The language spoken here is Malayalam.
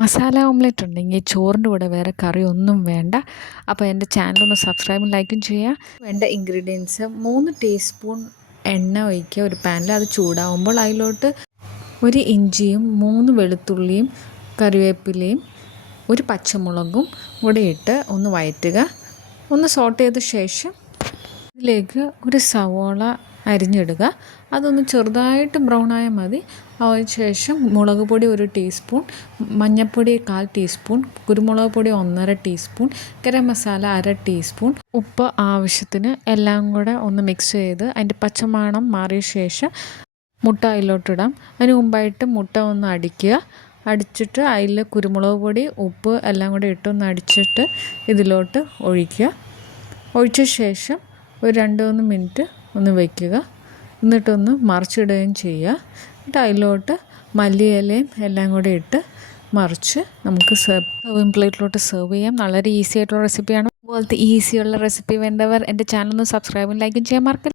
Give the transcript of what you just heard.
മസാല ഓംലെറ്റ് ഉണ്ടെങ്കിൽ ചോറിൻ്റെ കൂടെ വേറെ കറി ഒന്നും വേണ്ട. അപ്പോൾ എൻ്റെ ചാനലൊന്ന് സബ്സ്ക്രൈബും ലൈക്കും ചെയ്യുക. വേണ്ട ഇൻഗ്രീഡിയൻസ് 3 ടീസ്പൂൺ എണ്ണ ഒഴിക്കുക ഒരു പാനിൽ. അത് ചൂടാവുമ്പോൾ അതിലോട്ട് 1 ഇഞ്ചിയും 3 വെളുത്തുള്ളിയും കറിവേപ്പിലയും 1 പച്ചമുളകും കൂടെ ഇട്ട് ഒന്ന് വഴറ്റുക. ഒന്ന് സോട്ട് ചെയ്ത ശേഷം ഇതിലേക്ക് ഒരു സവോള അരിഞ്ഞിടുക. അതൊന്ന് ചെറുതായിട്ട് ബ്രൗൺ ആയാൽ മതി. അതിനുശേഷം മുളക് പൊടി 1 ടീസ്പൂൺ, മഞ്ഞൾപ്പൊടി 1/4 ടീസ്പൂൺ, കുരുമുളക് പൊടി 1/2 ടീസ്പൂൺ, ഗരം മസാല 1/2 ടീസ്പൂൺ, ഉപ്പ് ആവശ്യത്തിന് എല്ലാം കൂടെ ഒന്ന് മിക്സ് ചെയ്ത് അതിൻ്റെ പച്ചമണം മാറിയ ശേഷം മുട്ട അതിലോട്ടിടാം. അതിന് മുമ്പായിട്ട് മുട്ട ഒന്ന് അടിച്ചിട്ട് അതിൽ കുരുമുളക് പൊടി ഉപ്പ് എല്ലാം കൂടെ ഇട്ടൊന്ന് അടിച്ചിട്ട് ഇതിലോട്ട് ഒഴിച്ച ശേഷം ഒരു 2-3 മിനിറ്റ് ഒന്ന് വയ്ക്കുക. എന്നിട്ടൊന്ന് മറിച്ചിടുകയും ചെയ്യുക. എന്നിട്ട് അതിലോട്ട് മല്ലിയിലയും എല്ലാം കൂടെ ഇട്ട് മറിച്ച് നമുക്ക് സർവിങ് പ്ലേറ്റിലോട്ട് സെർവ് ചെയ്യാം. വളരെ ഈസി ആയിട്ടുള്ള റെസിപ്പിയാണ്. അതുപോലത്തെ ഈസിയുള്ള റെസിപ്പി വേണ്ടവർ എൻ്റെ ചാനൽ ഒന്ന് സബ്സ്ക്രൈബും ലൈക്കും ചെയ്യാൻ മറക്കരുത്.